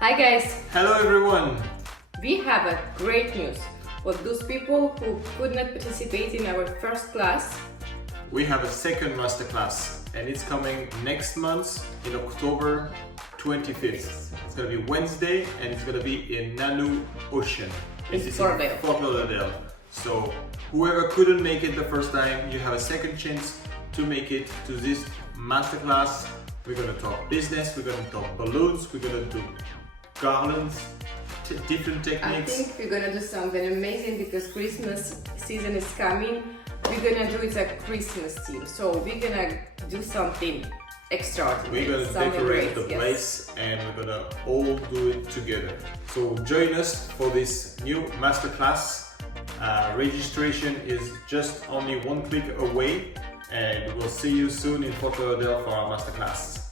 Hi guys! Hello everyone! We have a great news. For those people who could not participate in our first class, we have a second masterclass and it's coming next month in October 25th. It's going to be Wednesday and it's going to be in Nanou Ocean. in Fort Lauderdale. So whoever couldn't make it the first time, you have a second chance to make it to this masterclass. We're going to talk business, we're going to talk balloons, we're going to do garlands, different techniques. I think we're gonna do something amazing because Christmas season is coming. We're gonna do it a Christmas theme. So we're gonna do something extraordinary. We're gonna decorate the place and we're gonna all do it together. So join us for this new masterclass. Registration is just only one click away and we'll see you soon in Fort Lauderdale for our masterclass.